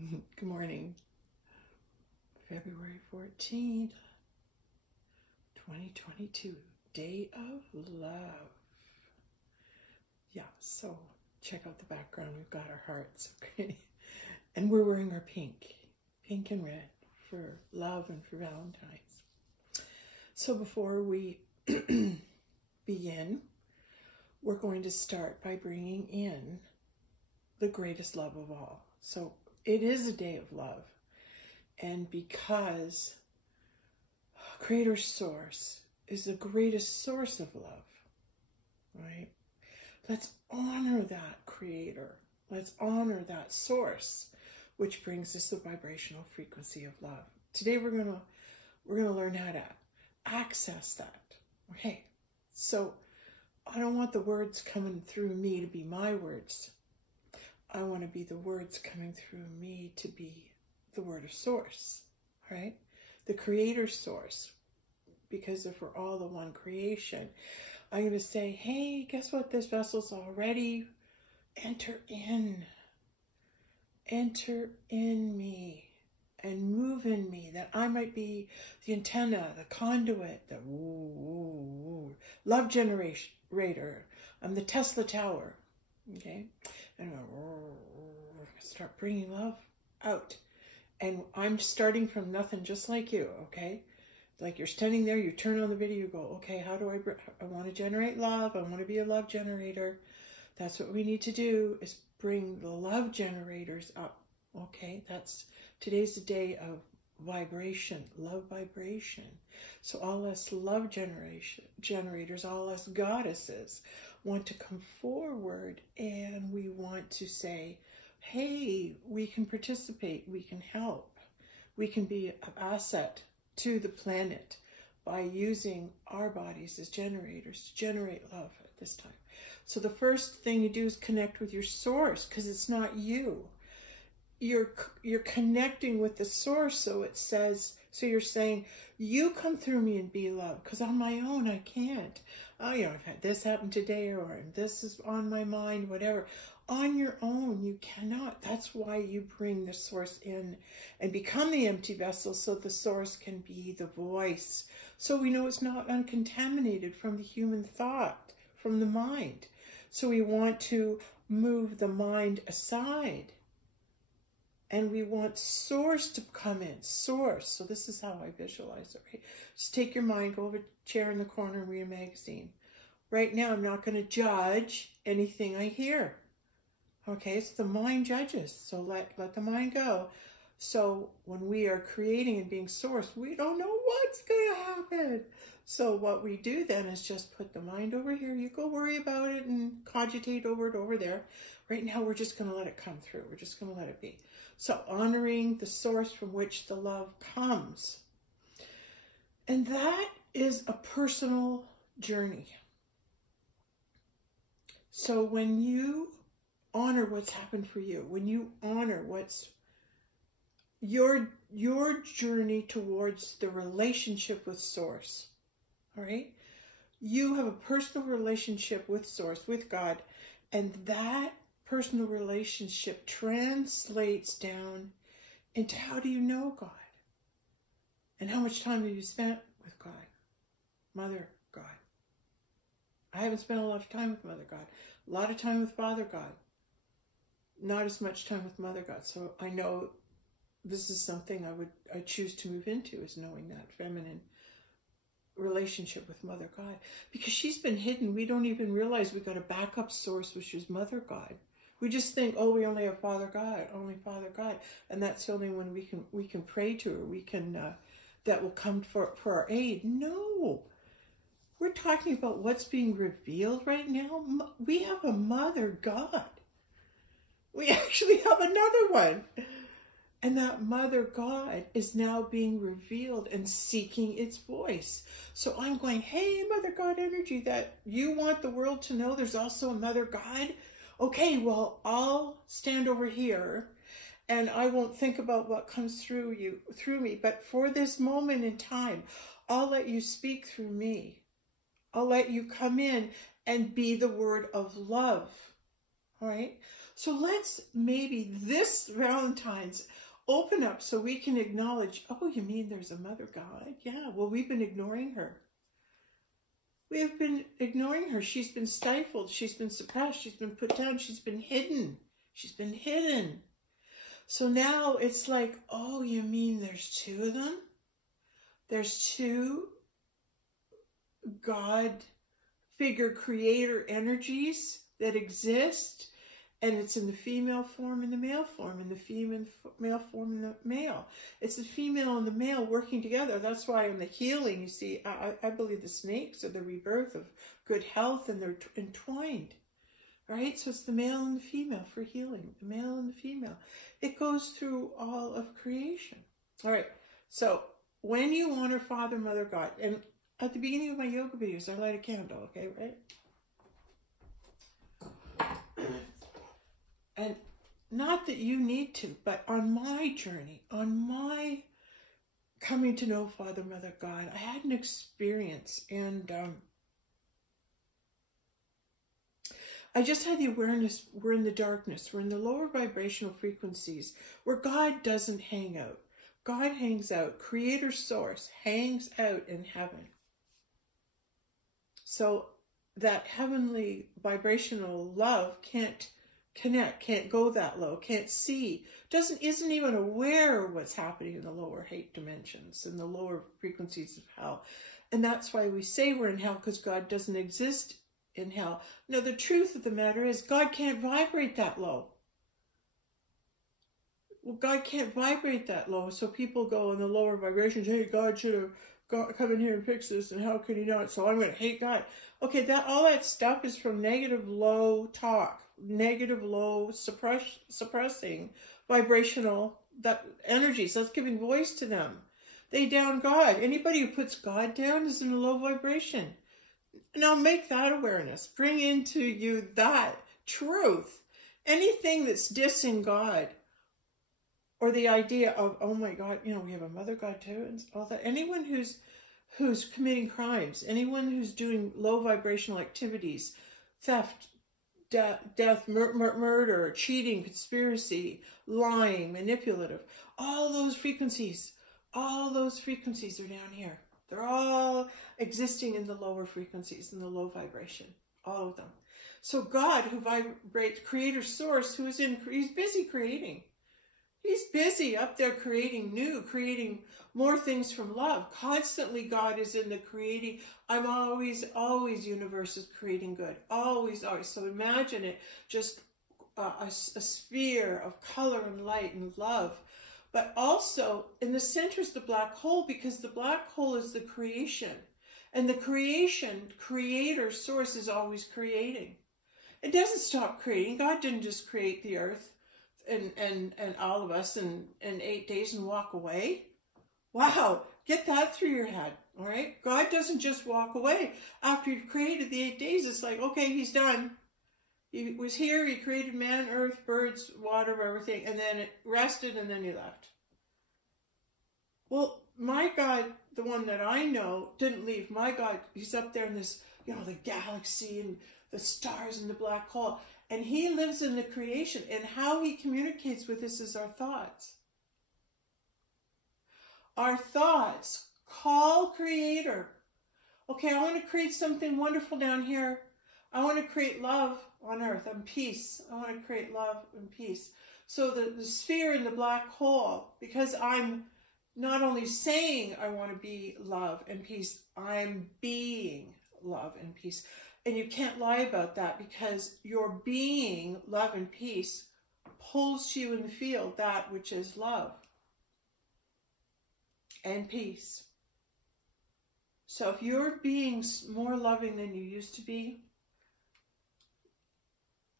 Good morning. February 14th, 2022, Day of Love. Yeah, so check out the background. We've got our hearts, okay? And we're wearing our pink and red for love and for Valentine's. So before we begin, we're going to start by bringing in the greatest love of all. So it is a day of love. And because Creator Source is the greatest source of love, right? Let's honor that Creator. Let's honor that source, which brings us the vibrational frequency of love. Today we're gonna learn how to access that. Okay, so I don't want the words coming through me to be my words. I want to be the words coming through me to be the word of source, right? The Creator Source, because if we're all the one creation, I'm going to say, hey, guess what? This vessel's all ready. Enter in me and move in me, that I might be the antenna, the conduit, the love generator. I'm the Tesla tower, okay? And I'm going to start bringing love out. And I'm starting from nothing, just like you, okay? Like you're standing there, you turn on the video, you go, okay, how do I want to generate love. I want to be a love generator. That's what we need to do, is bring the love generators up, okay? Today's the day of vibration, love vibration. So all us love generators, all us goddesses want to come forward, and we want to say, hey, we can participate, we can help, we can be an asset to the planet by using our bodies as generators to generate love at this time. So the first thing you do is connect with your source, because it's not you. You're connecting with the source, so it says, so you're saying, you come through me and be love, because on my own I can't. Oh, you know, I've had this happen today, or this is on my mind, whatever. On your own, you cannot. That's why you bring the source in and become the empty vessel, so the source can be the voice. So we know it's not uncontaminated from the human thought, from the mind. So we want to move the mind aside. And we want source to come in, source. So this is how I visualize it, right? Just take your mind, go over to a chair in the corner and read a magazine. Right now, I'm not going to judge anything I hear. Okay, so the mind judges. So let the mind go. So when we are creating and being source, we don't know what's going to happen. So what we do then is just put the mind over here. You go worry about it and cogitate over it over there. Right now, we're just going to let it come through. We're just going to let it be. So honoring the source from which the love comes. And that is a personal journey. So when you honor what's happened for you, when you honor what's your journey towards the relationship with source, all right? You have a personal relationship with source, with God, and that personal relationship translates down into how do you know God? And how much time have you spent with God? Mother God. I haven't spent a lot of time with Mother God. A lot of time with Father God. Not as much time with Mother God. So I know this is something I choose to move into, is knowing that feminine relationship with Mother God. Because she's been hidden. We don't even realize we got a backup source, which is Mother God. We just think, oh, we only have Father God, only Father God. And that's the only one we can pray to, or we can, that will come for our aid. No. We're talking about what's being revealed right now. We have a Mother God. We actually have another one. And that Mother God is now being revealed and seeking its voice. So I'm going, hey, Mother God energy, that you want the world to know there's also a Mother God. Okay, well, I'll stand over here and I won't think about what comes through me. But for this moment in time, I'll let you speak through me. I'll let you come in and be the word of love. All right. So let's maybe this Valentine's open up so we can acknowledge, oh, you mean there's a mother God? Yeah, well, we've been ignoring her. We have been ignoring her. She's been stifled. She's been suppressed. She's been put down. She's been hidden. She's been hidden. So now it's like, oh, you mean there's two of them? There's two God figure creator energies that exist, and it's in the female form and the male form, and the female form and the male. It's the female and the male working together. That's why in the healing, you see, I believe the snakes are the rebirth of good health, and they're entwined, right? So it's the male and the female for healing, the male and the female. It goes through all of creation. All right, so when you honor Father, Mother, God, and at the beginning of my yoga videos, I light a candle, okay, right? And not that you need to, but on my journey, on my coming to know Father, Mother, God, I had an experience, and I just had the awareness we're in the darkness, we're in the lower vibrational frequencies where God doesn't hang out. God hangs out, Creator Source hangs out in heaven. So that heavenly vibrational love can't connect, can't go that low, can't see, isn't even aware of what's happening in the lower hate dimensions, in the lower frequencies of hell. And that's why we say we're in hell, because God doesn't exist in hell. No, the truth of the matter is God can't vibrate that low. Well, God can't vibrate that low, so people go in the lower vibrations, hey, God should have come in here and fix this, and how could he not? So I'm going to hate God. Okay, all that stuff is from negative low talk, negative low suppressing vibrational energies. That's giving voice to them. They down God. Anybody who puts God down is in a low vibration. Now make that awareness. Bring into you that truth. Anything that's dissing God, or the idea of, oh my God, you know, we have a mother God too, and all that. Anyone who's committing crimes, anyone who's doing low vibrational activities, theft, death, murder, cheating, conspiracy, lying, manipulative, all those frequencies are down here. They're all existing in the lower frequencies, in the low vibration, all of them. So God, who vibrates, Creator Source, he's busy creating. He's busy up there creating more things from love. Constantly God is in the creating. I'm always, universe is creating good. Always. So imagine it, just a sphere of color and light and love. But also, in the center is the black hole, because the black hole is the creation. And the Creator Source is always creating. It doesn't stop creating. God didn't just create the earth and all of us in 8 days and walk away. Wow, get that through your head, all right? God doesn't just walk away. After He created the 8 days, it's like, okay, He's done. He was here, He created man, earth, birds, water, everything, and then it rested, and then He left. Well, my God, the one that I know, didn't leave. My God, He's up there in this, you know, the galaxy and the stars and the black hole. And He lives in the creation, and how He communicates with us is our thoughts. Our thoughts call Creator. Okay, I want to create something wonderful down here. I want to create love on earth and peace. I want to create love and peace. So the sphere in the black hole, because I'm not only saying I want to be love and peace, I'm being love and peace. And you can't lie about that, because your being love and peace pulls to you in the field that which is love and peace. So if you're being more loving than you used to be,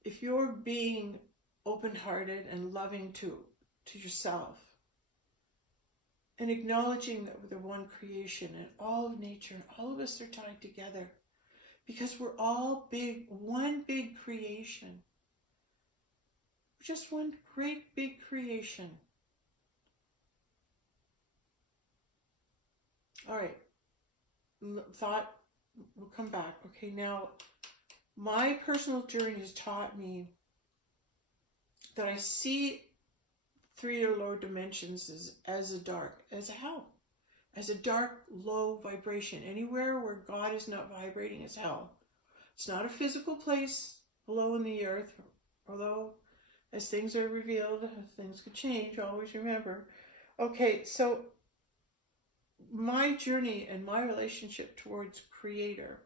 if you're being open-hearted and loving to yourself, and acknowledging that we're the one creation and all of nature and all of us are tied together, because we're all one big creation. We're just one great big creation. All right, thought, we'll come back. Okay, now, my personal journey has taught me that I see 3 or lower dimensions as a dark, as a hell, as a dark, low vibration. Anywhere where God is not vibrating is hell. It's not a physical place below in the earth, although as things are revealed, things could change, always remember. Okay, so my journey and my relationship towards Creator,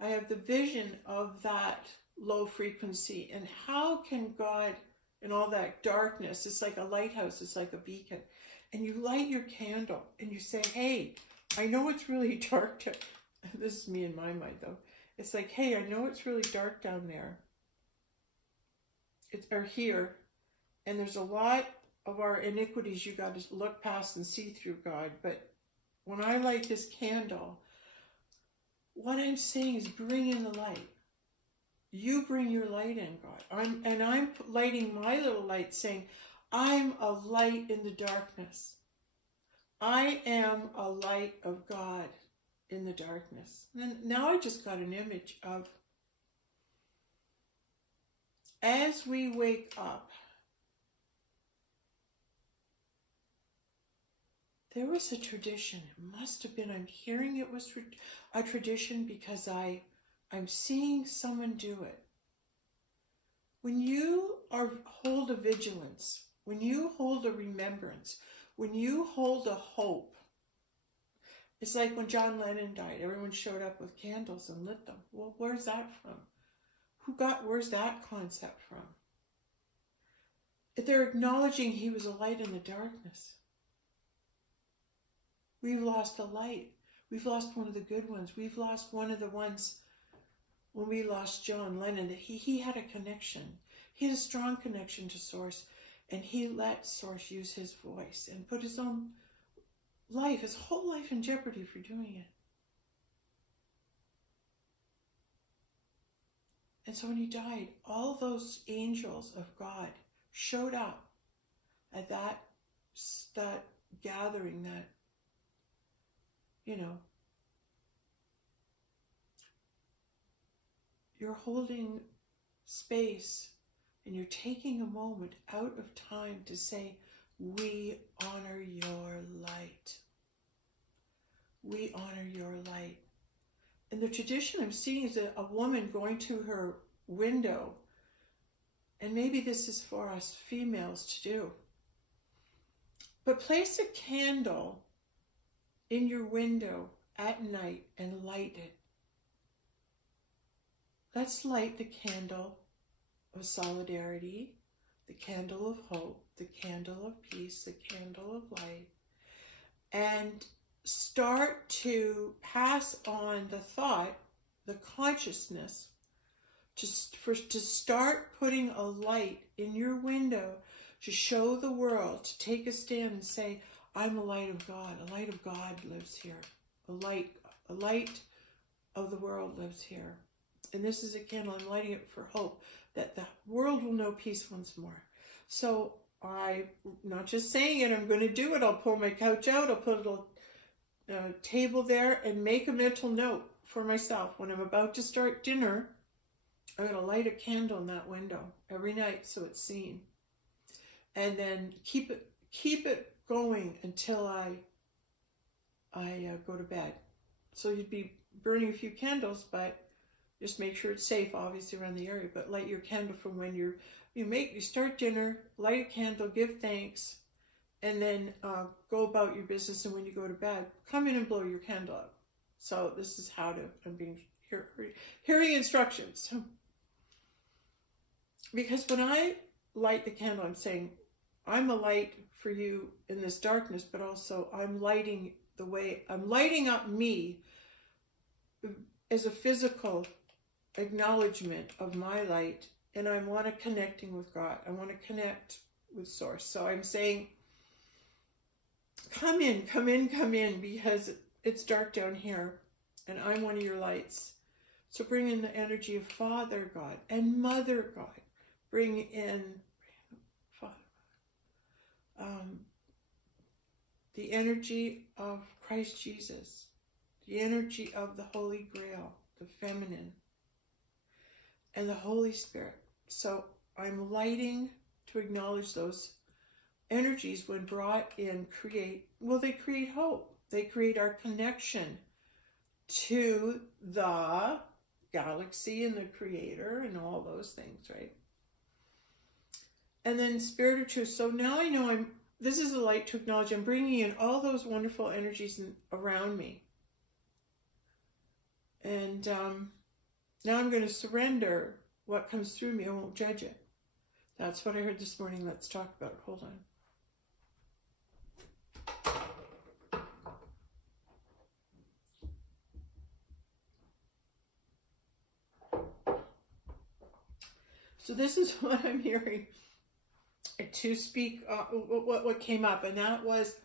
I have the vision of that low frequency, and how can God, in all that darkness, it's like a lighthouse, it's like a beacon, and you light your candle and you say, hey, I know it's really dark. This is me in my mind though. It's like, hey, I know it's really dark down there. Or here, and there's a lot of our iniquities you got to look past and see through, God. But when I light this candle, what I'm saying is bring in the light. You bring your light in, God. I'm lighting my little light, saying, I'm a light in the darkness. I am a light of God in the darkness. And now I just got an image of, as we wake up, there was a tradition. It must have been, I'm hearing it was a tradition because I'm seeing someone do it. When you hold a vigilance, when you hold a remembrance, when you hold a hope, it's like when John Lennon died, everyone showed up with candles and lit them. Well, where's that from? Where's that concept from? If they're acknowledging he was a light in the darkness. We've lost a light. We've lost one of the good ones. We've lost one of the ones when we lost John Lennon. He had a connection. He had a strong connection to Source, and he let Source use his voice and put his own life, his whole life in jeopardy for doing it. And so when he died, all those angels of God showed up at that gathering, that, you know, you're holding space and you're taking a moment out of time to say, we honor your light. We honor your light. And the tradition I'm seeing is a woman going to her window, and maybe this is for us females to do, but place a candle in your window at night and light it. Let's light the candle of solidarity, the candle of hope, the candle of peace, the candle of light, and start to pass on the thought, the consciousness, to start putting a light in your window to show the world, to take a stand and say, I'm a light of God. A light of God lives here. A light of the world lives here. And this is a candle, I'm lighting it for hope, that the world will know peace once more. So I'm not just saying it, I'm going to do it. I'll pull my couch out, I'll put a little table there and make a mental note for myself. When I'm about to start dinner, I'm going to light a candle in that window every night so it's seen. And then keep it going until I go to bed. So you'd be burning a few candles, but just make sure it's safe, obviously, around the area. But light your candle from when you start dinner, light a candle, give thanks, and then go about your business. And when you go to bed, come in and blow your candle out. So this is how to, I'm being hearing instructions. Because when I light the candle, I'm saying, I'm a light for you in this darkness, but also I'm lighting the way, I'm lighting up me as a physical acknowledgement of my light, and I want to connecting with God. I want to connect with Source. So I'm saying, come in, because it's dark down here, and I'm one of your lights. So bring in the energy of Father God and Mother God. Bring in the energy of Christ Jesus, the energy of the Holy Grail, the feminine, and the Holy Spirit. So I'm lighting to acknowledge those energies when brought in they create hope. They create our connection to the galaxy and the creator and all those things, right? And then spirit or truth. So now I know this is a light to acknowledge. I'm bringing in all those wonderful energies around me. And now I'm going to surrender what comes through me. I won't judge it. That's what I heard this morning. Let's talk about it. Hold on. So this is what I'm hearing to speak, what came up, and that was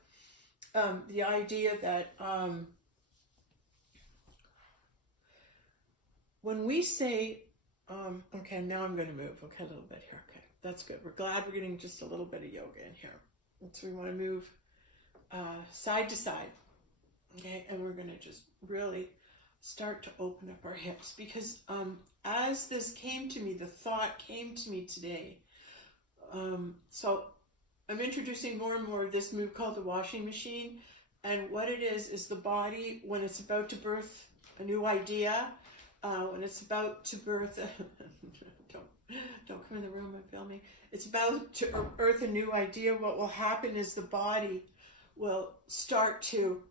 the idea that when we say, okay, now I'm going to move, okay, a little bit here, okay, that's good. We're glad we're getting just a little bit of yoga in here. So we want to move side to side, okay, and we're going to just really start to open up our hips, because as this came to me, the thought came to me today. So I'm introducing more and more of this move called the washing machine, and what it is the body, when it's about to birth a new idea, when it's about to birth don't come in the room, I'm filming. It's about to birth a new idea. What will happen is the body will start to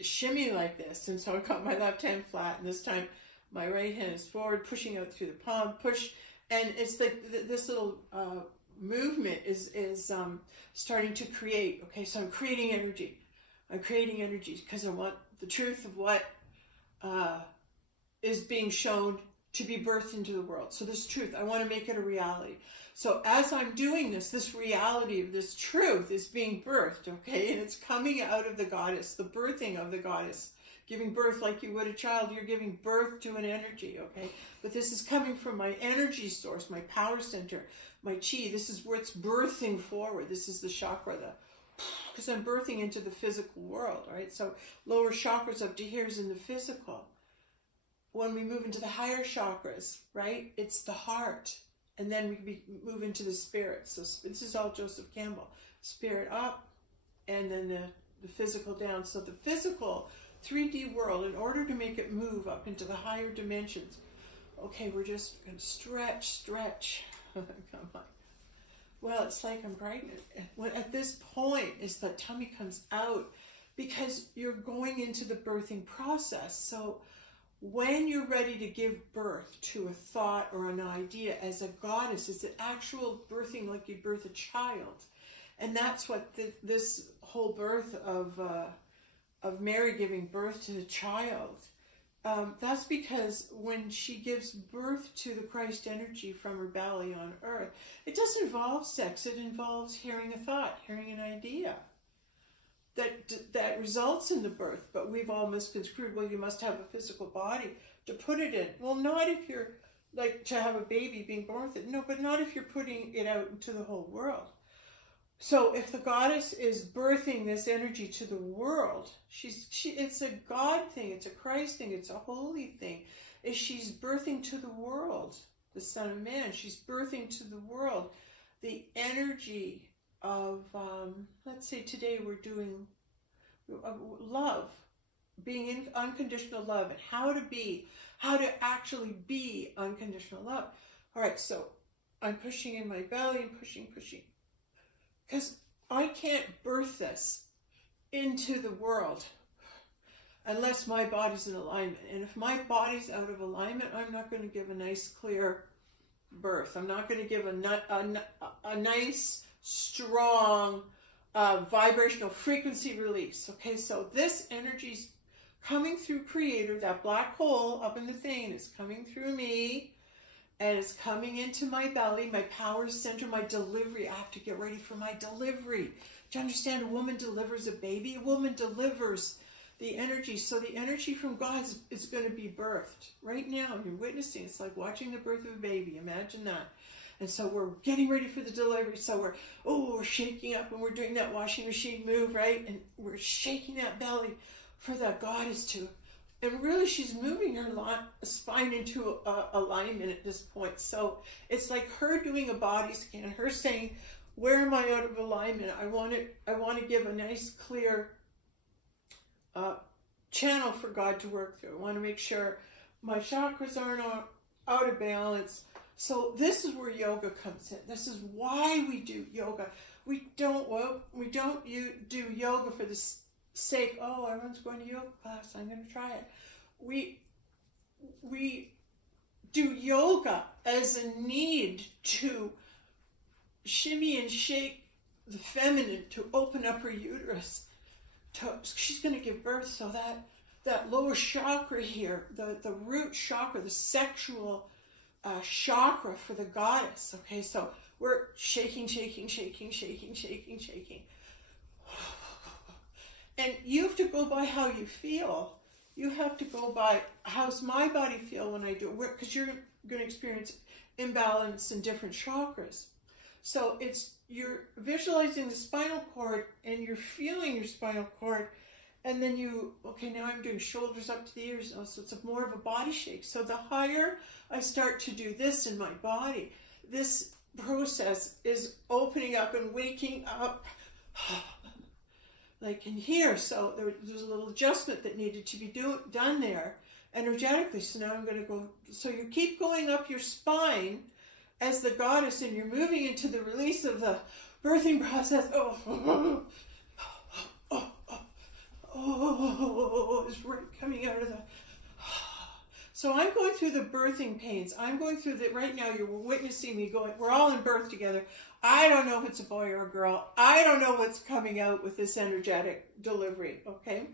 shimmy like this. And so I got my left hand flat, and this time my right hand is forward, pushing out through the palm, push, and it's like this little movement is starting to create. Okay, so I'm creating energy. I'm creating energy because I want the truth of what is being shown to be birthed into the world. So this truth, I want to make it a reality. So as I'm doing this reality of this truth is being birthed, okay? And it's coming out of the goddess, the birthing of the goddess. Giving birth like you would a child, you're giving birth to an energy, okay? But this is coming from my energy source, my power center, my chi. This is where it's birthing forward. This is the chakra, because I'm birthing into the physical world, right? So lower chakras up to here is in the physical. When we move into the higher chakras, right, it's the heart. And then we move into the spirit. So this is all Joseph Campbell. Spirit up, and then the physical down. So the physical 3D world, in order to make it move up into the higher dimensions, okay, we're just going to stretch. Come on. Well, it's like I'm pregnant. At this point is the tummy comes out, because you're going into the birthing process. So when you're ready to give birth to a thought or an idea as a goddess, it's an actual birthing like you'd birth a child. And that's what this whole birth of Mary giving birth to the child, that's because when she gives birth to the Christ energy from her belly on earth, it doesn't involve sex, it involves hearing a thought, hearing an idea. That results in the birth, but we've all misconstrued, well, you must have a physical body to put it in. Well, not if you're, like, to have a baby being born with it. No, but not if you're putting it out into the whole world. So if the goddess is birthing this energy to the world, it's a God thing, it's a Christ thing, it's a holy thing. If she's birthing to the world, the Son of Man, she's birthing to the world the energy of, let's say today we're doing love, being in unconditional love, and how to actually be unconditional love. All right, so I'm pushing in my belly and pushing, because I can't birth this into the world unless my body's in alignment. And if my body's out of alignment, I'm not going to give a nice, clear birth. I'm not going to give a nice, strong vibrational frequency release. Okay, so this energy's coming through Creator, that black hole up in the thing is coming through me, and it's coming into my belly, my power center, my delivery. I have to get ready for my delivery. Do you understand? A woman delivers a baby. A woman delivers the energy. So the energy from God is going to be birthed right now. You're witnessing. It's like watching the birth of a baby. Imagine that. And so we're getting ready for the delivery. So we're shaking up, and we're doing that washing machine move, right? And we're shaking that belly for the goddess to And really, she's moving her spine into alignment at this point. So it's like her doing a body scan, her saying, where am I out of alignment? I want to give a nice, clear channel for God to work through. I want to make sure my chakras aren't out of balance. So this is where yoga comes in. This is why we do yoga. We don't do yoga for the sake, oh, everyone's going to yoga class, I'm going to try it. We do yoga as a need to shimmy and shake the feminine, to open up her uterus. She's going to give birth, so that lower chakra here, the root chakra, the sexual chakra for the goddess. Okay, so we're shaking, shaking, shaking, shaking, shaking, shaking. And you have to go by how you feel. You have to go by, how's my body feel when I do it? Because you're going to experience imbalance in different chakras. So you're visualizing the spinal cord and you're feeling your spinal cord. And then okay, now I'm doing shoulders up to the ears. Oh, so it's more of a body shake. So the higher I start to do this in my body, this process is opening up and waking up like in here. So there's a little adjustment that needed to be done there energetically. So now I'm going to go, so you keep going up your spine as the goddess, and you're moving into the release of the birthing process. It's right coming out of the... So I'm going through the birthing pains. I'm going through the... Right now, you're witnessing me going... We're all in birth together. I don't know if it's a boy or a girl. I don't know what's coming out with this energetic delivery, okay?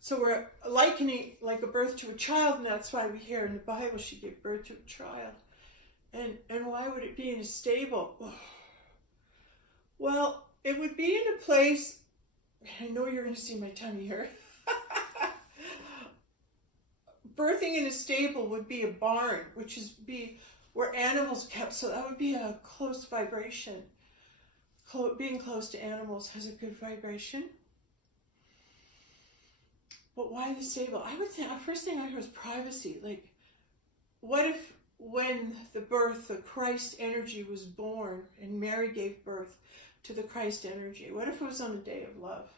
So we're likening like a birth to a child, and that's why we hear in the Bible she gave birth to a child. And why would it be in a stable? Well, it would be in a place... I know you're going to see my tummy here. Birthing in a stable would be a barn, which is where animals kept. So that would be a close vibration. Being close to animals has a good vibration. But why the stable? I would think, first thing I heard was privacy. Like, what if when the Christ energy was born and Mary gave birth to the Christ energy? What if it was on a day of love?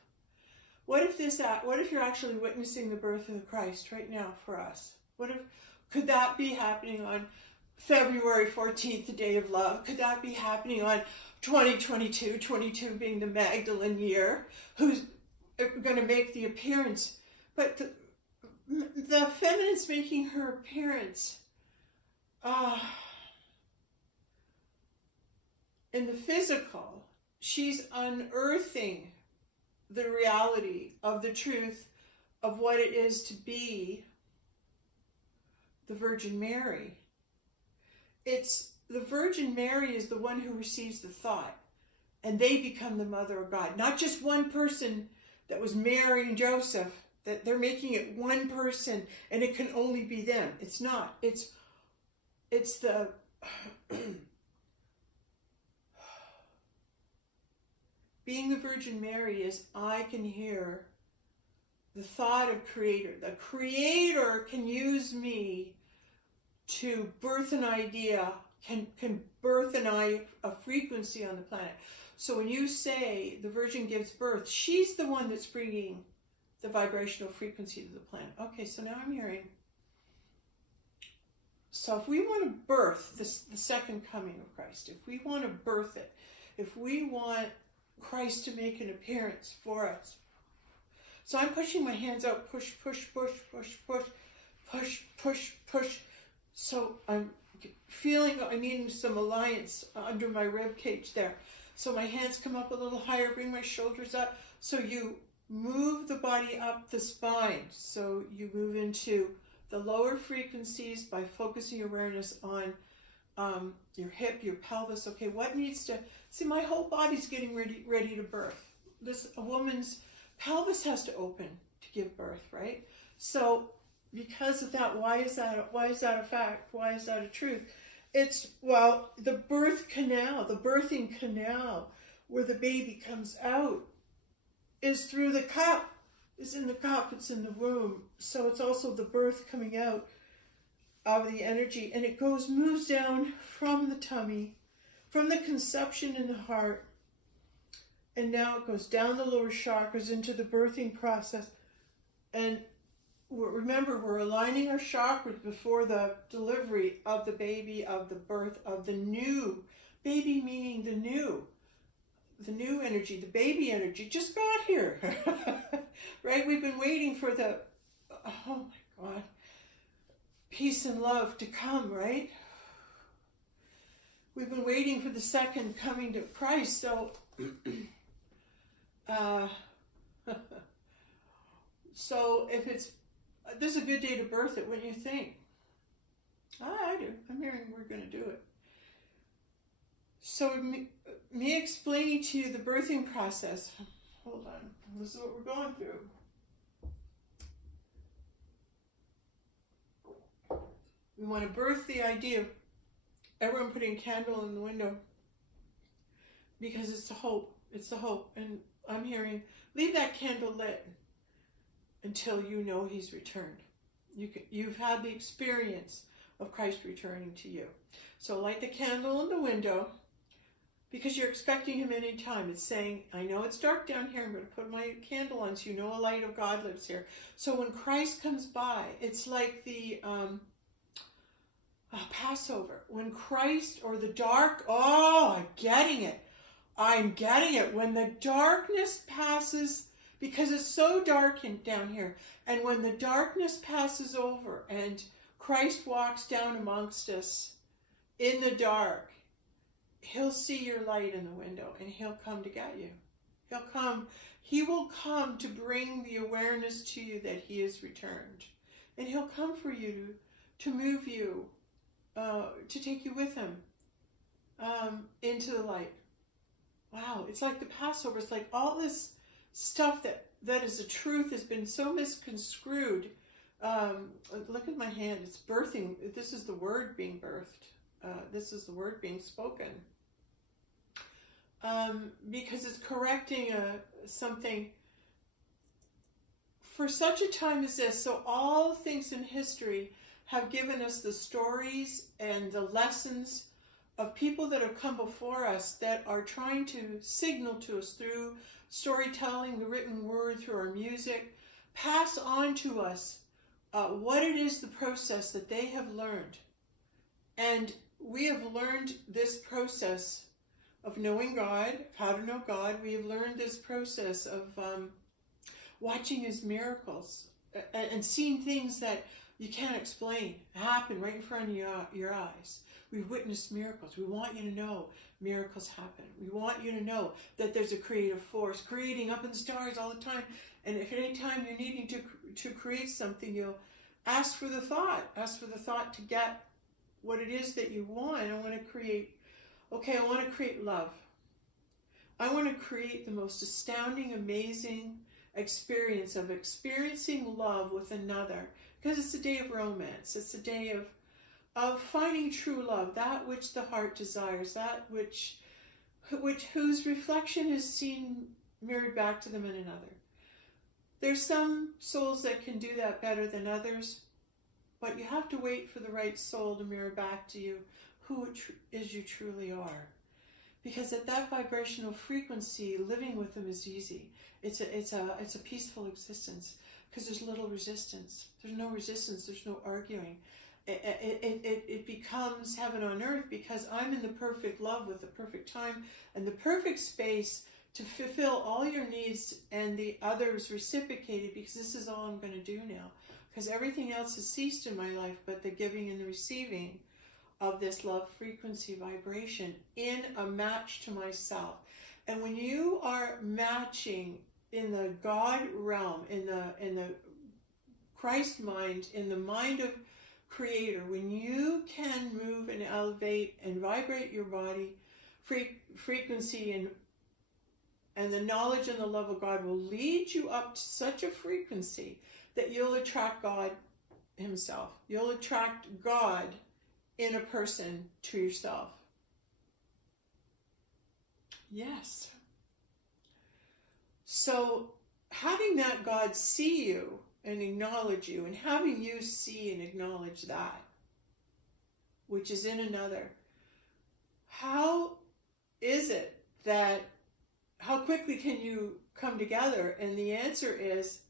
What if you're actually witnessing the birth of the Christ right now for us? Could that be happening on February 14th, the day of love? Could that be happening on 2022, 22 being the Magdalene year, who's going to make the appearance? But the feminine's making her appearance in the physical. She's unearthing the reality of the truth of what it is to be the Virgin Mary. The Virgin Mary is the one who receives the thought, and they become the mother of God. Not just one person that was Mary and Joseph, that they're making it one person and it can only be them. It's not. It's the... Being the Virgin Mary is I can hear the thought of Creator. The Creator can use me to birth an idea, can birth a frequency on the planet. So when you say the Virgin gives birth, she's the one that's bringing the vibrational frequency to the planet. Okay, so now I'm hearing. So if we want to birth the second coming of Christ, if we want to birth it, if we want Christ to make an appearance for us. So I'm pushing my hands out, push, push, push, push, push, push, push, push. So I'm feeling I need some alliance under my rib cage there. So my hands come up a little higher, bring my shoulders up. So you move the body up the spine. So you move into the lower frequencies by focusing your awareness on your hip, your pelvis. Okay, what needs to... See, my whole body's getting ready to birth. A woman's pelvis has to open to give birth, right? So because of that, why is that a fact? Why is that a truth? It's, well, the birth canal, the birthing canal where the baby comes out is through the cup. is in the cup, it's in the womb. So it's also the birth coming out of the energy. And it moves down from the tummy, from the conception in the heart. And now it goes down the lower chakras into the birthing process. And remember, we're aligning our chakras before the delivery of the baby, of the birth of the new. Baby meaning the new energy, the baby energy just got here. Right? We've been waiting for the, oh my God, peace and love to come, right? We've been waiting for the second coming to Christ. So, so if it's, this is a good day to birth it, wouldn't you think? I do. I'm hearing we're going to do it. So me explaining to you the birthing process. Hold on. This is what we're going through. We want to birth the idea of everyone putting a candle in the window, because it's the hope. It's the hope. And I'm hearing, leave that candle lit until you know he's returned. You've had the experience of Christ returning to you. So light the candle in the window, because you're expecting him any time. It's saying, I know it's dark down here. I'm going to put my candle on so you know a light of God lives here. So when Christ comes by, it's like the Passover. When Christ, or the dark, oh, I'm getting it. I'm getting it. When the darkness passes, because it's so dark down here, and when the darkness passes over and Christ walks down amongst us in the dark, he'll see your light in the window and he'll come to get you. He will come to bring the awareness to you that he is returned. And he'll come for you to move you, to take you with him into the light. Wow, it's like the Passover. It's like all this stuff that is the truth has been so misconstrued. Look at my hand. It's birthing. This is the word being birthed. This is the word being spoken. Because it's correcting something for such a time as this. So all things in history have given us the stories and the lessons of people that have come before us that are trying to signal to us through storytelling, the written word, through our music, pass on to us what it is, the process that they have learned. And we have learned this process of knowing God, how to know God. We have learned this process of watching his miracles and seeing things that you can't explain happen right in front of your eyes. We've witnessed miracles. We want you to know miracles happen. We want you to know that there's a creative force creating up in the stars all the time. And if at any time you're needing to create something, you'll ask for the thought. Ask for the thought to get what it is that you want. I want to create, okay, I want to create love. I want to create the most astounding, amazing experience of experiencing love with another. Because it's a day of romance. It's a day of finding true love, that which the heart desires, that whose reflection is seen mirrored back to them in another. There's some souls that can do that better than others, but you have to wait for the right soul to mirror back to you who is you truly are. Because at that vibrational frequency, living with them is easy. It's a peaceful existence because there's little resistance. There's no resistance. There's no arguing. It becomes heaven on earth because I'm in the perfect love with the perfect time and the perfect space to fulfill all your needs, and the others reciprocated, because this is all I'm going to do now. Because everything else has ceased in my life but the giving and the receiving of this love frequency vibration in a match to myself. And when you are matching in the God realm, in the Christ mind, in the mind of Creator, when you can move and elevate and vibrate your body frequency, and the knowledge and the love of God will lead you up to such a frequency that you'll attract God himself. You'll attract God in a person to yourself. Yes. So having that God see you and acknowledge you, and having you see and acknowledge that, which is in another, how is it that, how quickly can you come together? And the answer is,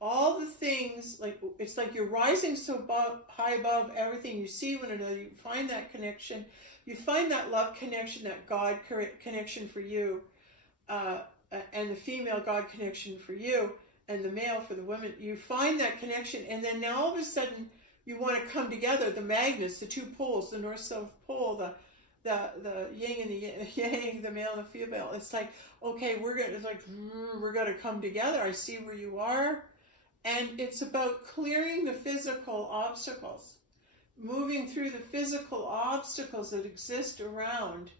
all the things, like, it's like you're rising so high above everything. You see one another, you find that connection, you find that love connection, that God connection for you, and the female God connection for you, and the male for the woman. You find that connection, and then now all of a sudden you want to come together, the magnets, the two poles, the north-south pole, the yin and the yang, the male and the female. It's like, okay, we're gonna come together. I see where you are. And it's about clearing the physical obstacles, moving through the physical obstacles that exist around,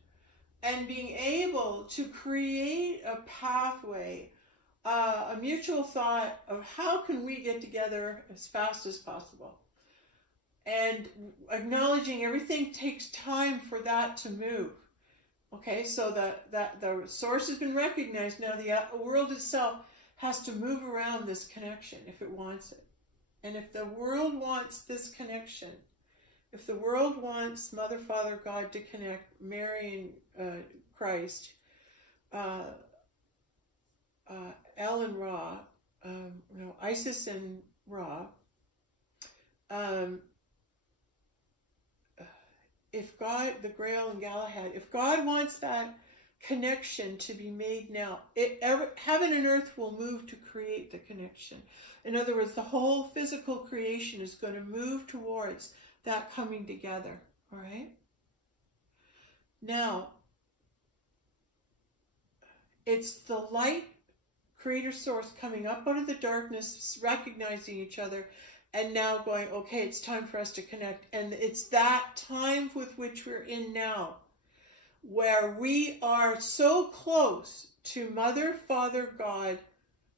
and being able to create a pathway, a mutual thought of how can we get together as fast as possible. And acknowledging everything takes time for that to move. Okay, so that the source has been recognized. Now the world itself has to move around this connection if it wants it. And if the world wants this connection, if the world wants Mother, Father, God to connect Mary and Christ, El and Ra, Isis and Ra, if God, the Grail and Galahad, if God wants that connection to be made now, heaven and earth will move to create the connection. In other words, the whole physical creation is going to move towards that coming together. All right? Now, it's the light creator source coming up out of the darkness, recognizing each other, and now going, okay, it's time for us to connect. And it's that time with which we're in now, where we are so close to Mother, Father, God,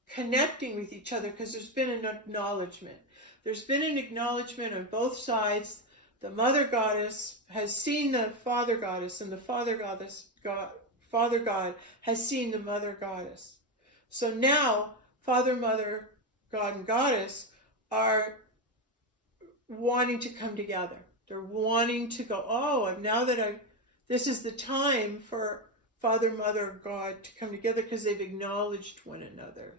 connecting with each other, because there's been an acknowledgement. There's been an acknowledgement on both sides. The Mother Goddess has seen the Father Goddess, and the Father God has seen the Mother Goddess. So now, Father, Mother, God, and Goddess are wanting to come together. They're wanting to go, oh, this is the time for Father, Mother, God to come together, because they've acknowledged one another.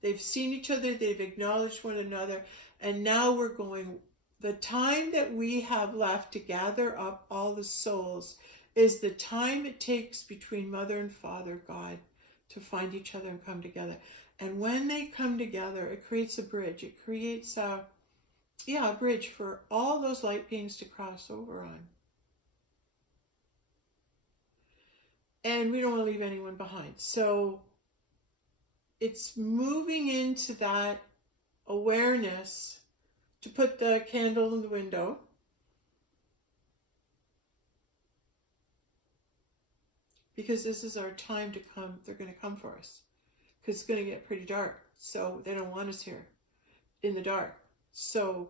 They've seen each other, they've acknowledged one another, and now we're going, the time that we have left to gather up all the souls is the time it takes between Mother and Father, God, to find each other and come together. And when they come together, it creates a bridge. It creates a bridge for all those light beings to cross over on. And we don't want to leave anyone behind. So it's moving into that awareness to put the candle in the window. Because this is our time to come. They're going to come for us. Because it's going to get pretty dark. So they don't want us here in the dark. So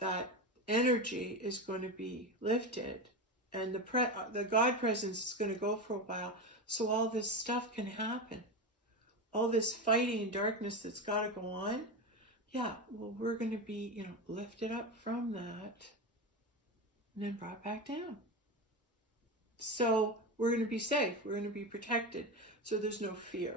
that energy is going to be lifted. And the God presence is going to go for a while. So all this stuff can happen. All this fighting in darkness that's got to go on. Yeah, well, we're going to be, lifted up from that. And then brought back down. So we're going to be safe. We're going to be protected. So there's no fear.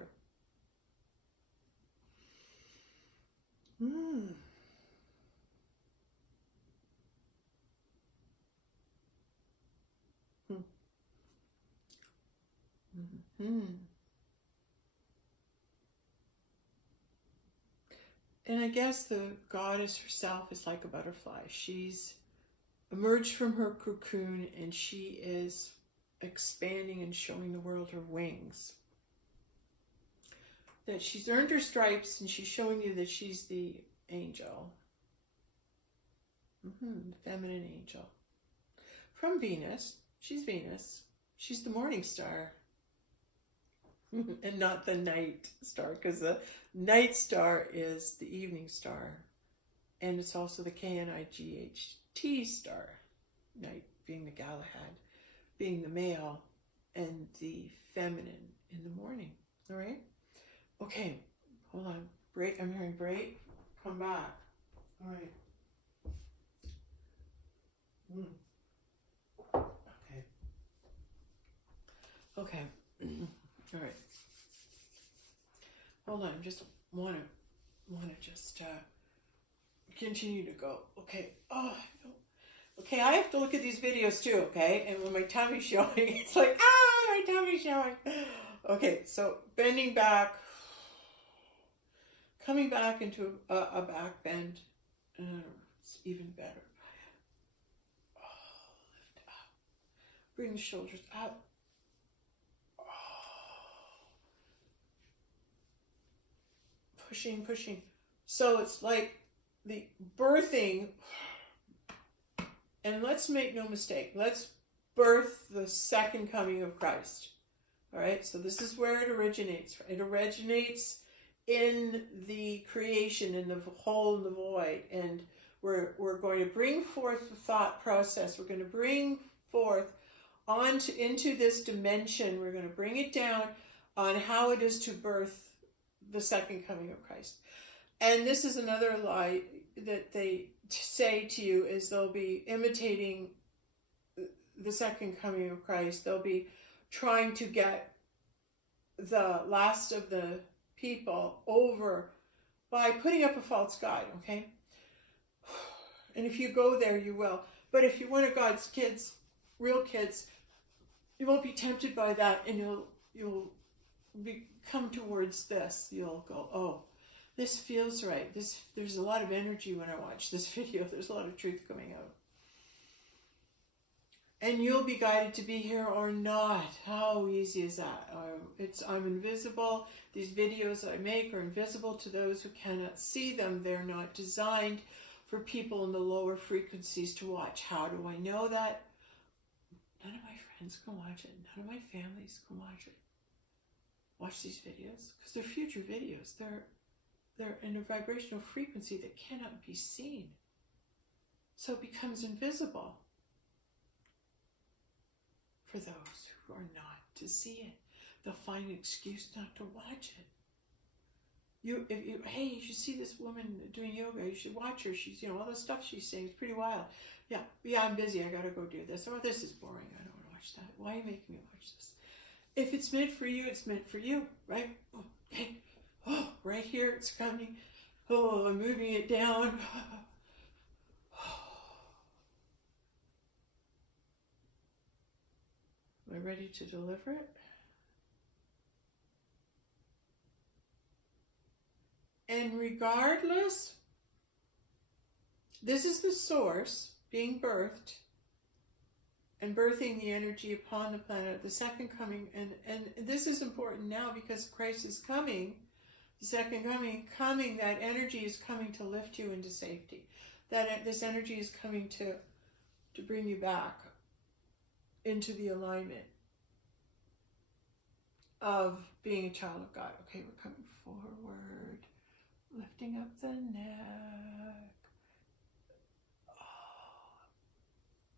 And I guess the goddess herself is like a butterfly. She's emerged from her cocoon and she is expanding and showing the world her wings. That she's earned her stripes and she's showing you that she's the angel. The feminine angel. From Venus. She's Venus. She's the morning star. And not the night star, because the night star is the evening star. And it's also the K-N-I-G-H-T star. Night being the Galahad, being the male, and the feminine in the morning. All right? Okay, Hold on. Break. I'm hearing break. Come back. All right. Okay. Okay. All right. Hold on. Just want to just continue to go. Okay. Oh, no. Okay. I have to look at these videos too. Okay. And when my tummy's showing, it's like, my tummy's showing. Okay. So bending back, coming back into a back bend. It's even better. Lift up. Bring the shoulders up. Pushing, pushing. So it's like the birthing, and let's make no mistake, let's birth the second coming of Christ. All right, so this is where it originates. It originates in the creation, in the hole in the void, and we're going to bring forth the thought process. We're going to bring forth into this dimension. We're going to bring it down on how it is to birth the second coming of Christ. And this is another lie that they say to you, is they'll be imitating the second coming of Christ. They'll be trying to get the last of the people over by putting up a false god, okay? And if you go there, you will. But if you're one of God's kids, real kids, you won't be tempted by that, and you'll come towards this. You'll go, oh, this feels right. There's a lot of energy when I watch this video. There's a lot of truth coming out. And you'll be guided to be here or not. How easy is that? I'm invisible. These videos I make are invisible to those who cannot see them. They're not designed for people in the lower frequencies to watch. How do I know that? None of my friends can watch it. None of my families can watch it. Watch these videos because they're future videos. They're in a vibrational frequency that cannot be seen. So it becomes invisible for those who are not to see it. They'll find an excuse not to watch it. Hey, you should see this woman doing yoga. You should watch her. She's, all the stuff she's saying is pretty wild. Yeah, I'm busy. I got to go do this. Or this is boring. I don't want to watch that. Why are you making me watch this? If it's meant for you, it's meant for you, right? Okay. Oh, right here it's coming. Oh, I'm moving it down. Am I ready to deliver it? And regardless, this is the source being birthed and birthing the energy upon the planet, the second coming. And this is important now because Christ is coming, the second coming, that energy is coming to lift you into safety. This energy is coming to bring you back into the alignment of being a child of God. Okay, we're coming forward, lifting up the neck.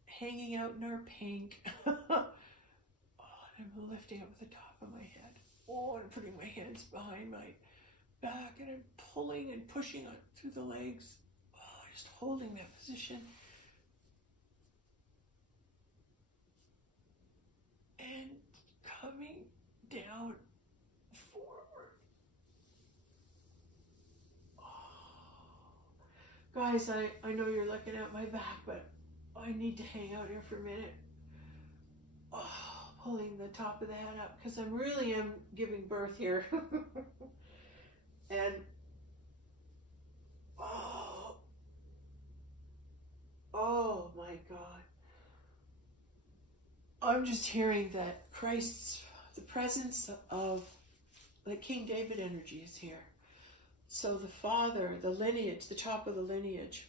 Hanging out in our pink. I'm lifting up the top of my head. I'm putting my hands behind my back, and I'm pulling and pushing up through the legs. Just holding that position. And coming down forward. Guys, I know you're looking at my back, but I need to hang out here for a minute. Pulling the top of the head up because I really am giving birth here. And oh my God. I'm just hearing that the presence of the King David energy is here. So the Father, the lineage, the top of the lineage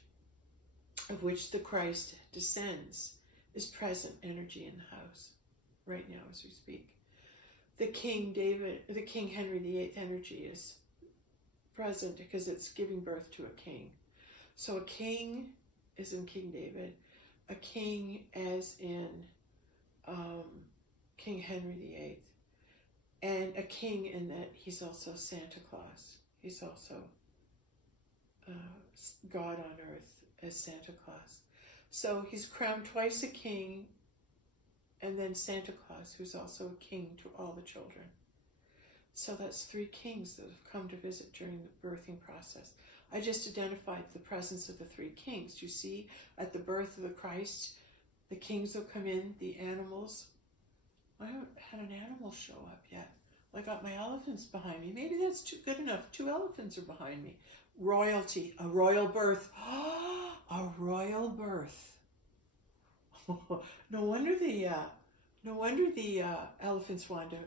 of which the Christ descends is present energy in the house right now as we speak. The King Henry VIII energy is present because it's giving birth to a king. So a king is in King David, a king as in King Henry VIII, and a king in that he's also Santa Claus. He's also God on earth as Santa Claus. So he's crowned twice a king, and then Santa Claus, who's also a king to all the children. So that's 3 kings that have come to visit during the birthing process. I just identified the presence of the 3 kings. You see, at the birth of the Christ, the kings will come in, the animals. I haven't had an animal show up yet. I got my elephants behind me. Maybe that's too good enough. 2 elephants are behind me. Royalty, a royal birth. A royal birth. No wonder the elephants wanted to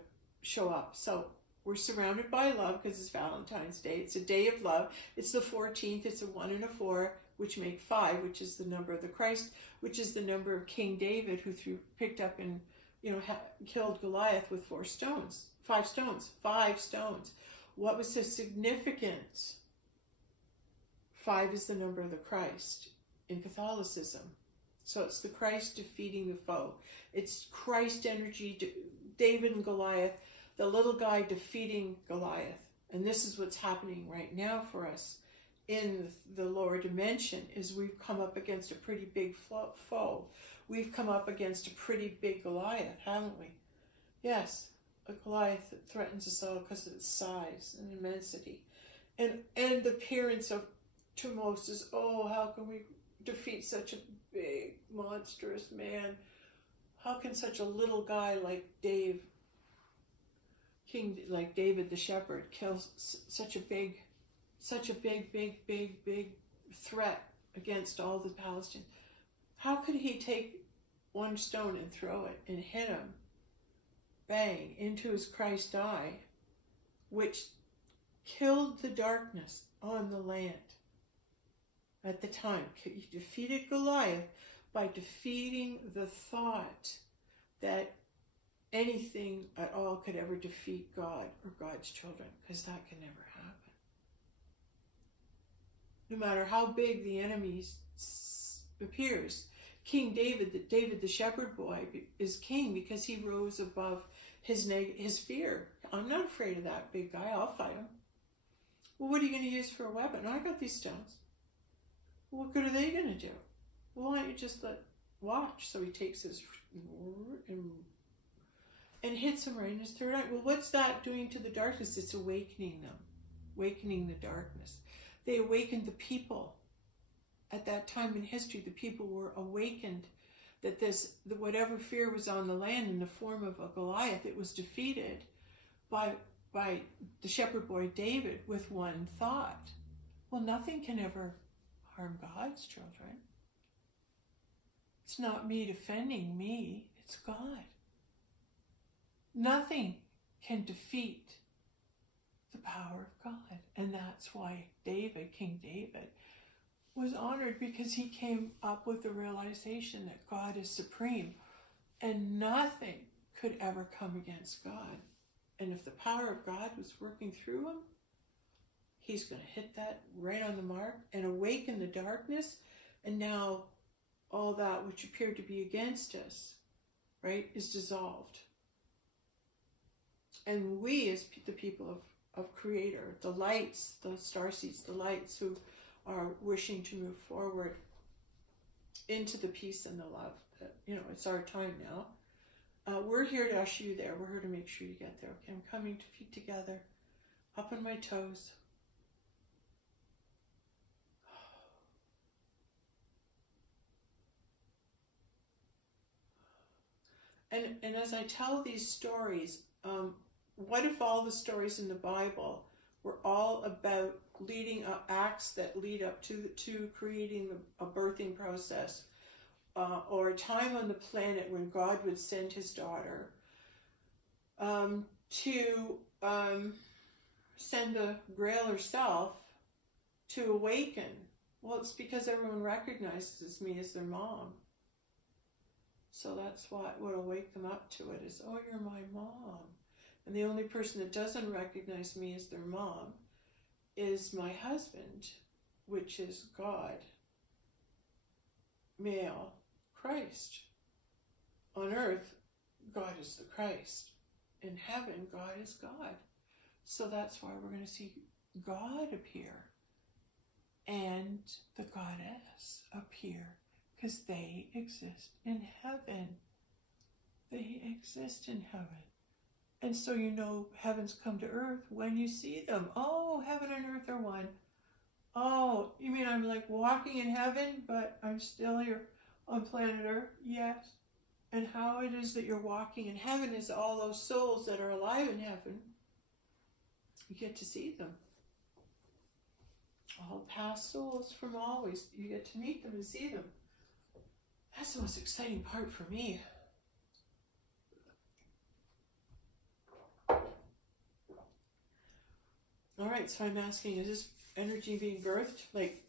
show up. So we're surrounded by love because it's Valentine's Day. It's a day of love. It's the 14th. It's a 1 and a 4, which make 5, which is the number of the Christ, which is the number of King David, who picked up and killed Goliath with 5 stones. What was the significance? 5 is the number of the Christ in Catholicism. So it's the Christ defeating the foe. It's Christ energy, David and Goliath, the little guy defeating Goliath. And this is what's happening right now for us in the lower dimension, is we've come up against a pretty big foe. We've come up against a pretty big Goliath, haven't we? Yes, a Goliath that threatens us all because of its size and immensity. And the appearance of, to most, is, oh, how can we defeat such a big, monstrous man? How can such a little guy like David the shepherd, kill such a big threat against all the Palestinians? How could he take one stone and throw it and hit him, bang, into his Christ eye, which killed the darkness on the land at the time? He defeated Goliath by defeating the thought that anything at all could ever defeat God or God's children, because that can never happen. No matter how big the enemy appears, King David, David the shepherd boy, is king because he rose above his fear. I'm not afraid of that big guy. I'll fight him. Well, what are you going to use for a weapon? Oh, I got these stones. What good are they going to do? Well, why don't you just watch? So he takes his and hits him right in his third eye. Well, what's that doing to the darkness? It's awakening them, awakening the darkness. They awakened the people. At that time in history, the people were awakened that whatever fear was on the land in the form of a Goliath, it was defeated by the shepherd boy David with one thought. Well, nothing can ever harm God's children. It's not me defending me, it's God. Nothing can defeat the power of God. And that's why King David, was honored, because he came up with the realization that God is supreme and nothing could ever come against God. And if the power of God was working through him, he's going to hit that right on the mark and awaken the darkness. And now all that which appeared to be against us, right, is dissolved. And we, as the people of Creator, the lights, the starseeds, the lights who are wishing to move forward into the peace and the love, that, it's our time now. We're here to usher you there. We're here to make sure you get there. Okay, I'm coming to feet together, up on my toes. And as I tell these stories, what if all the stories in the Bible were all about leading up, acts that lead up to creating a birthing process, or a time on the planet when God would send his daughter to send the Grail herself to awaken? Well, it's because everyone recognizes me as their mom. So that's what'll wake them up to it is, oh, you're my mom. And the only person that doesn't recognize me as their mom is my husband, which is God, male, Christ. On earth, God is the Christ. In heaven, God is God. So that's why we're going to see God appear and the goddess appear, because they exist in heaven. They exist in heaven. And so you know heavens come to earth when you see them. Oh, heaven and earth are one. Oh, you mean I'm like walking in heaven, but I'm still here on planet Earth? Yes. And how it is that you're walking in heaven is all those souls that are alive in heaven. You get to see them. All past souls from always. You get to meet them and see them. That's the most exciting part for me. All right, so I'm asking, is this energy being birthed? Like,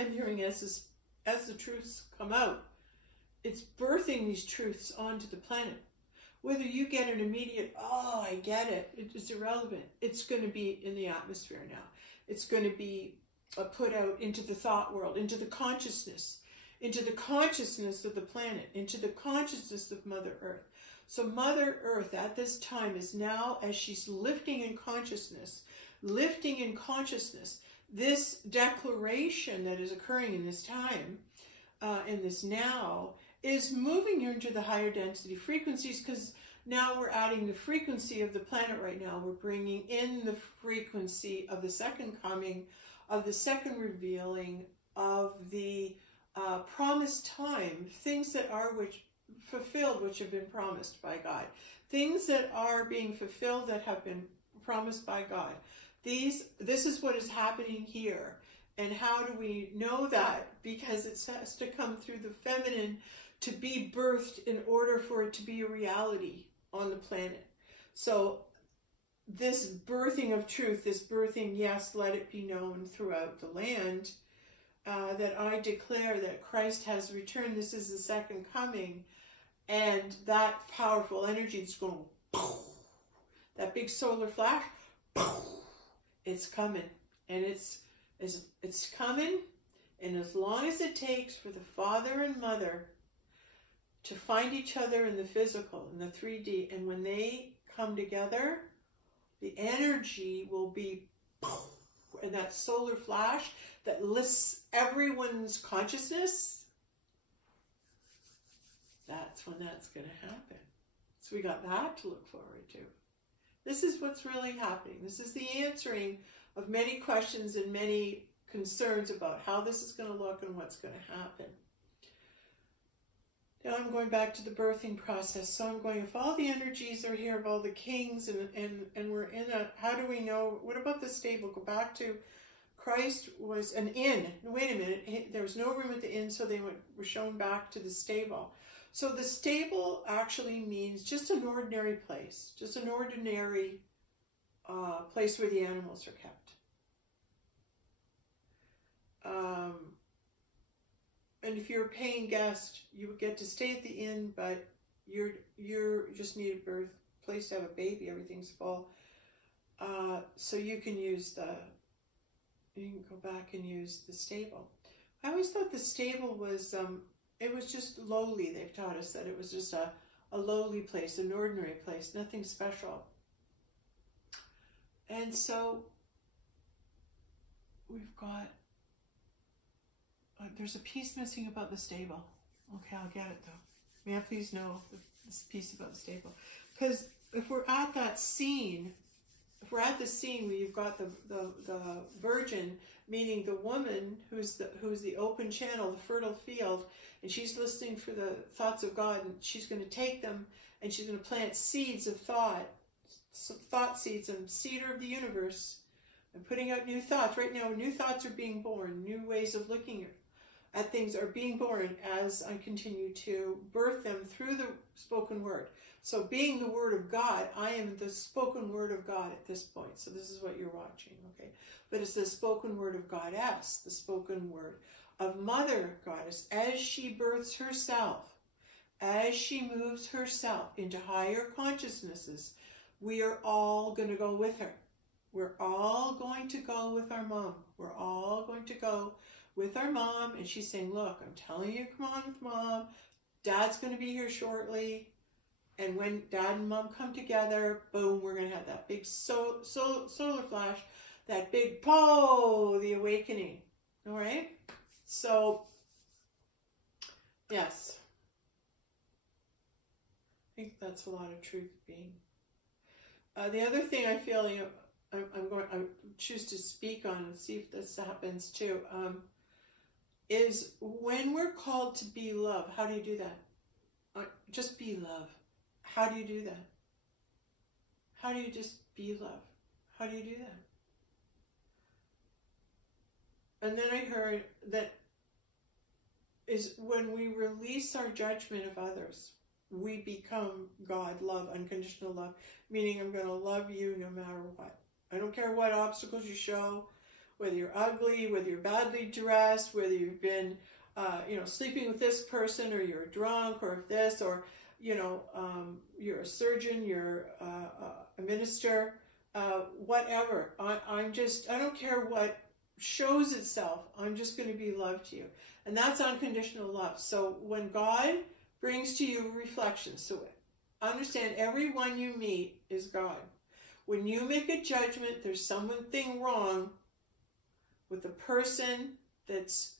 I'm hearing as the truths come out, it's birthing these truths onto the planet. Whether you get an immediate, oh, I get it, it's irrelevant. It's going to be in the atmosphere now. It's going to be put out into the thought world, into the consciousness of the planet, into the consciousness of Mother Earth. So Mother Earth at this time is now, as she's lifting in consciousness, this declaration that is occurring in this time, in this now, is moving her into the higher density frequencies, because now we're adding the frequency of the planet right now. We're bringing in the frequency of the second coming, of the second revealing, of the promised time, things that are fulfilled, which have been promised by God. Things that are being fulfilled that have been promised by God. This is what is happening here. And how do we know that? Because it has to come through the feminine to be birthed in order for it to be a reality on the planet. So this birthing of truth, this birthing, yes, let it be known throughout the land, that I declare that Christ has returned. This is the second coming. And that powerful energy is going, that big solar flash, it's coming. And it's coming. And as long as it takes for the father and mother to find each other in the physical, in the 3D, and when they come together, the energy will be, and that solar flash that lifts everyone's consciousness, that's when that's going to happen. So we got that to look forward to. This is what's really happening. This is the answering of many questions and many concerns about how this is going to look and what's going to happen. Now I'm going back to the birthing process. So I'm going, if all the energies are here of all the kings and we're in a, how do we know, what about the stable? Go back to Christ was an inn. Wait a minute, there was no room at the inn, so they were shown back to the stable. So the stable actually means just an ordinary place, just an ordinary place where the animals are kept. And if you're a paying guest, you would get to stay at the inn, but you're just need a birth place to have a baby. Everything's full, so you can go back and use the stable. I always thought the stable was it was just lowly. They've taught us that it was just a lowly place, an ordinary place, nothing special. And so we've got. There's a piece missing about the stable. Okay, I'll get it though. May I please know this piece about the stable? Because if we're at that scene, where you've got the virgin, meaning the woman who's the open channel, the fertile field, and she's listening for the thoughts of God, and she's going to take them and she's going to plant seeds of thought seeds and cedar of the universe, and putting out new thoughts. Right now, new thoughts are being born, new ways of looking at things are being born as I continue to birth them through the spoken word. So being the word of God, I am the spoken word of God at this point. So this is what you're watching, okay? But it's the spoken word of Goddess, the spoken word of Mother Goddess, as she births herself, as she moves herself into higher consciousnesses. We are all going to go with her. We're all going to go with our mom. We're all going to go with our mom, and she's saying, look, I'm telling you, come on with mom. Dad's going to be here shortly. And when dad and mom come together, boom, we're going to have that big solar flash that big po, the awakening. All right? So, yes. I think that's a lot of truth being. The other thing I feel, I choose to speak on and see if this happens too, is when we're called to be love. How do you do that? Just be love. How do you do that? How do you just be love? How do you do that? And then I heard that is when we release our judgment of others, we become God, love, unconditional love, meaning I'm going to love you no matter what. I don't care what obstacles you show, whether you're ugly, whether you're badly dressed, whether you've been, sleeping with this person, or you're drunk, or if this, or, you're a surgeon, you're a minister, whatever. I don't care what shows itself. I'm just going to be love to you. And that's unconditional love. So when God brings to you reflections, so understand everyone you meet is God. When you make a judgment, there's something wrong with the person that's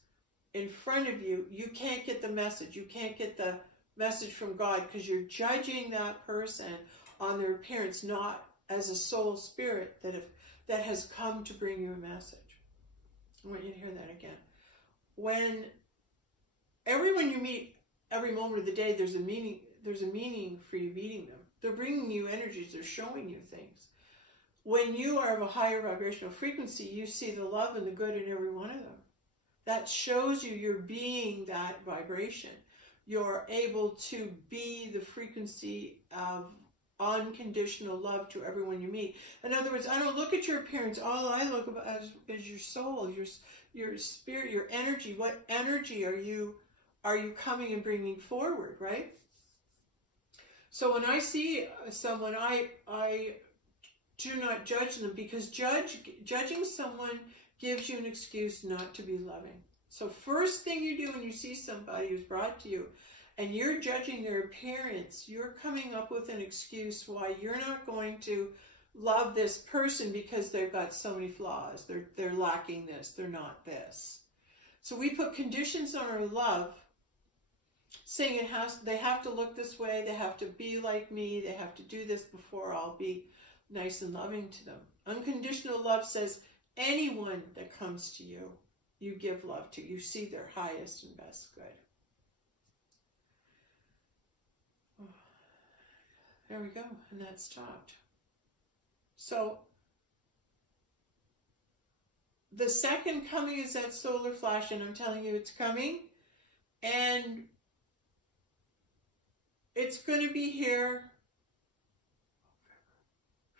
in front of you, you can't get the message. You can't get the message from God because you're judging that person on their appearance, not as a soul spirit that has come to bring you a message. I want you to hear that again. When everyone you meet, every moment of the day, there's a meaning for you meeting them. They're bringing you energies. They're showing you things. When you are of a higher vibrational frequency, you see the love and the good in every one of them. That shows you you're being that vibration. You're able to be the frequency of unconditional love to everyone you meet. In other words, I don't look at your appearance. All I look at is your soul, your spirit, your energy. What energy are you coming and bringing forward, right? So when I see someone, I do not judge them, because judging someone gives you an excuse not to be loving. So first thing you do when you see somebody who's brought to you and you're judging their appearance, you're coming up with an excuse why you're not going to love this person because they've got so many flaws. They're lacking this. They're not this. So we put conditions on our love, saying they have to look this way, they have to be like me, they have to do this before I'll be nice and loving to them. Unconditional love says anyone that comes to you, you give love to. You see their highest and best good. Oh, there we go, and that stopped. So the second coming is that solar flash, and I'm telling you it's coming, and it's going to be here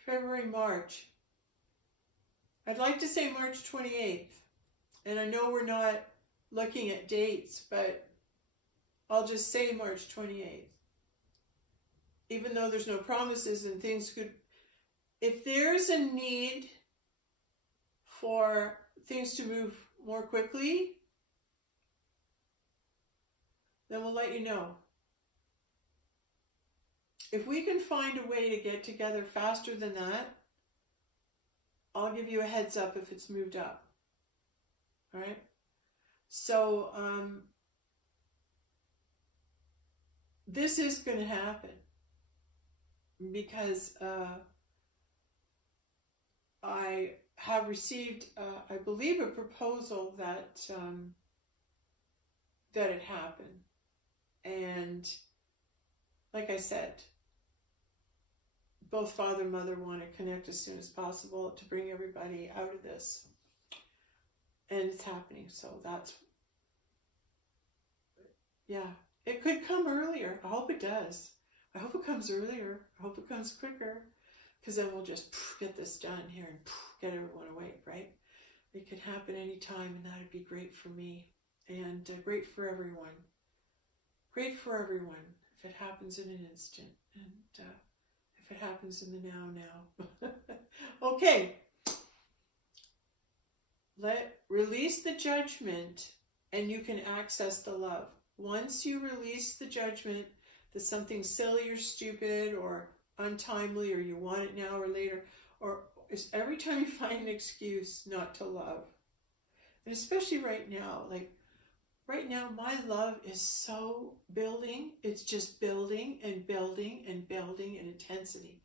February, March. I'd like to say March 28th. And I know we're not looking at dates, but I'll just say March 28th. Even though there's no promises and things could... If there's a need for things to move more quickly, then we'll let you know. If we can find a way to get together faster than that, I'll give you a heads up if it's moved up. All right? So, this is going to happen because I have received, I believe, a proposal that it happened. And like I said, both father and mother want to connect as soon as possible to bring everybody out of this. And it's happening. So that's, yeah, it could come earlier. I hope it does. I hope it comes earlier. I hope it comes quicker, because then we'll just get this done here and get everyone awake, right? It could happen anytime, and that would be great for me and great for everyone. Great for everyone if it happens in an instant, and if it happens in the now. Okay. Release the judgment, and you can access the love. Once you release the judgment that something's silly or stupid or untimely, or you want it now or later, or is every time you find an excuse not to love, and especially right now, like right now, my love is so building. It's just building and building and building in intensity.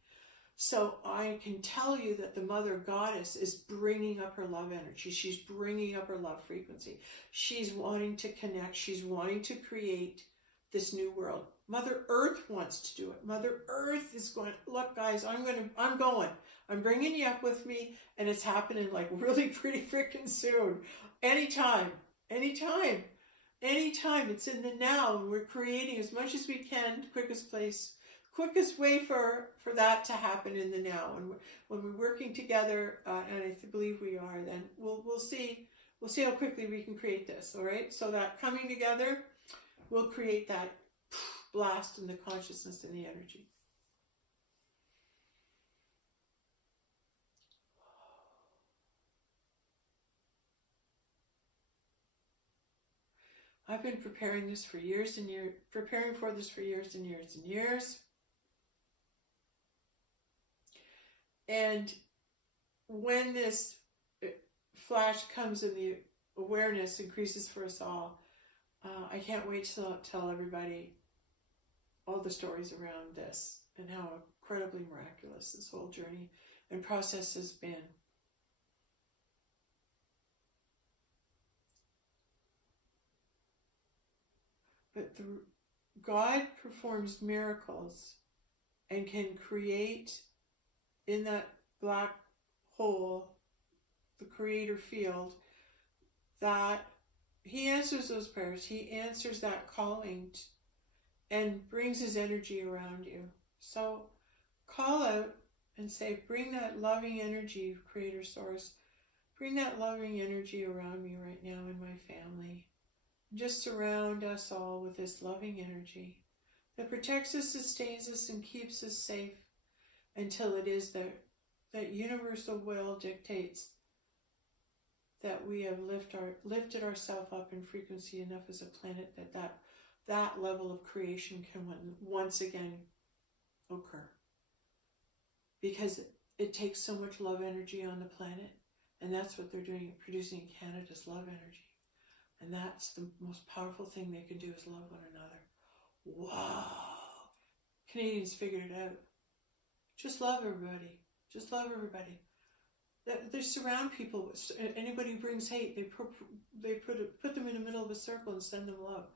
So I can tell you that the Mother Goddess is bringing up her love energy. She's bringing up her love frequency. She's wanting to connect. She's wanting to create this new world. Mother Earth wants to do it. Mother Earth is going, look guys, I'm going. I'm bringing you up with me, and it's happening like really pretty freaking soon. Anytime. It's in the now, and we're creating as much as we can, quickest way for that to happen in the now. And when we're working together, and I believe we are, then we'll see how quickly we can create this. All right. So that coming together will create that blast in the consciousness and the energy. I've been preparing for this for years and years and years. And when this flash comes and the awareness increases for us all, I can't wait to tell everybody all the stories around this and how incredibly miraculous this whole journey and process has been. But God performs miracles and can create in that black hole, the creator field, that he answers those prayers. He answers that calling and brings his energy around you. So call out and say, bring that loving energy, Creator Source. Bring that loving energy around me right now and my family. Just surround us all with this loving energy that protects us, sustains us, and keeps us safe until it is that universal will dictates that we have lifted ourselves up in frequency enough as a planet that level of creation can once again occur. Because it takes so much love energy on the planet, and that's what they're doing, producing in Canada's love energy. And that's the most powerful thing they can do, is love one another. Wow. Canadians figured it out. Just love everybody. Just love everybody. They surround people. Anybody who brings hate, they put them in the middle of a circle and send them love.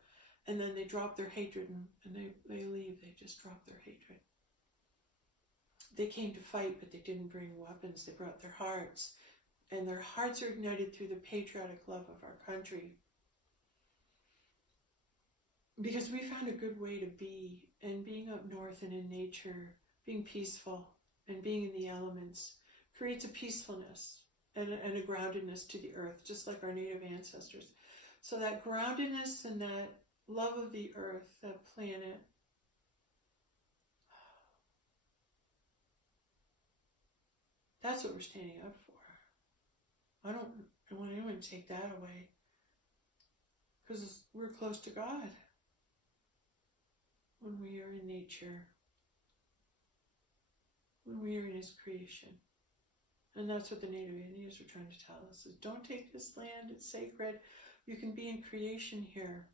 And then they drop their hatred and they leave. They just drop their hatred. They came to fight, but they didn't bring weapons. They brought their hearts. And their hearts are ignited through the patriotic love of our country. Because we found a good way to be, and being up north and in nature, being peaceful and being in the elements creates a peacefulness and a groundedness to the earth, just like our native ancestors. So that groundedness and that love of the earth, that planet, that's what we're standing up for. I don't want anyone to take that away, because we're close to God when we are in nature, when we are in his creation. And that's what the Native Indians are trying to tell us, is don't take this land, it's sacred. You can be in creation here.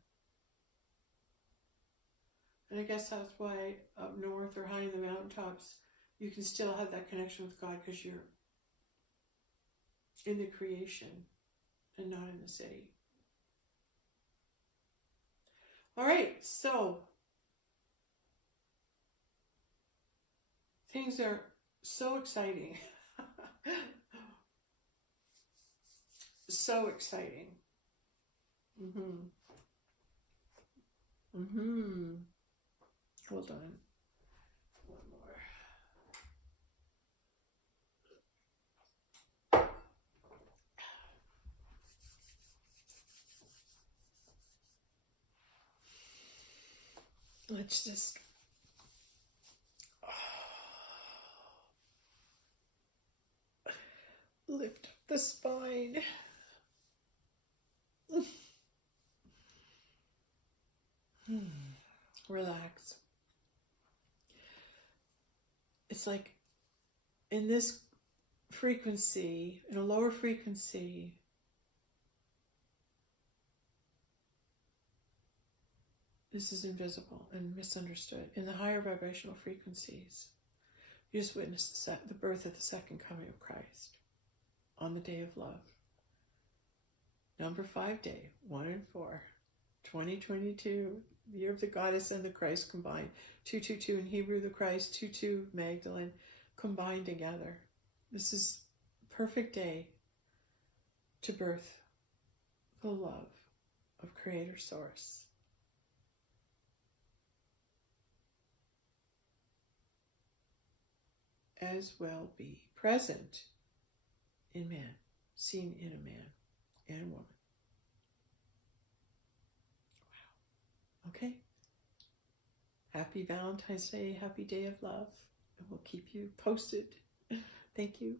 And I guess that's why up north or high in the mountaintops, you can still have that connection with God, because you're in the creation and not in the city. All right, so things are so exciting. So exciting. Hold on. One more. Let's just lift up the spine. Relax. It's like in this frequency, in a lower frequency, this is invisible and misunderstood. In the higher vibrational frequencies, you just witnessed the birth of the second coming of Christ on the day of love. Number 5 day, 1 and 4, 2022, the year of the goddess and the Christ combined. 222 in Hebrew, the Christ, 22 Magdalene, combined together. This is a perfect day to birth the love of Creator Source. As well be present in man, seen in a man and a woman. Wow. Okay. Happy Valentine's Day, happy day of love, and we'll keep you posted. Thank you.